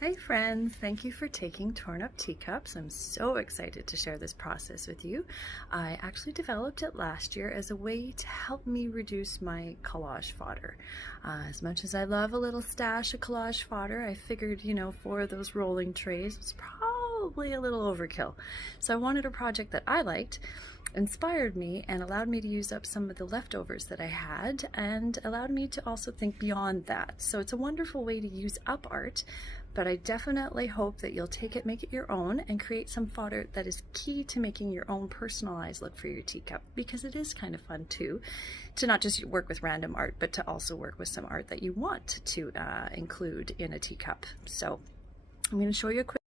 Hi friends, thank you for taking Torn Up Teacups. I'm so excited to share this process with you. I actually developed it last year as a way to help me reduce my collage fodder. As much as I love a little stash of collage fodder, I figured, for those rolling trays was probably a little overkill. So I wanted a project that I liked, inspired me, and allowed me to use up some of the leftovers that I had, and allowed me to also think beyond that. So it's a wonderful way to use up art, but I definitely hope that you'll take it, make it your own, and create some fodder that is key to making your own personalized look for your teacup, because it is kind of fun too, to not just work with random art, but to also work with some art that you want to include in a teacup. So I'm going to show you a quick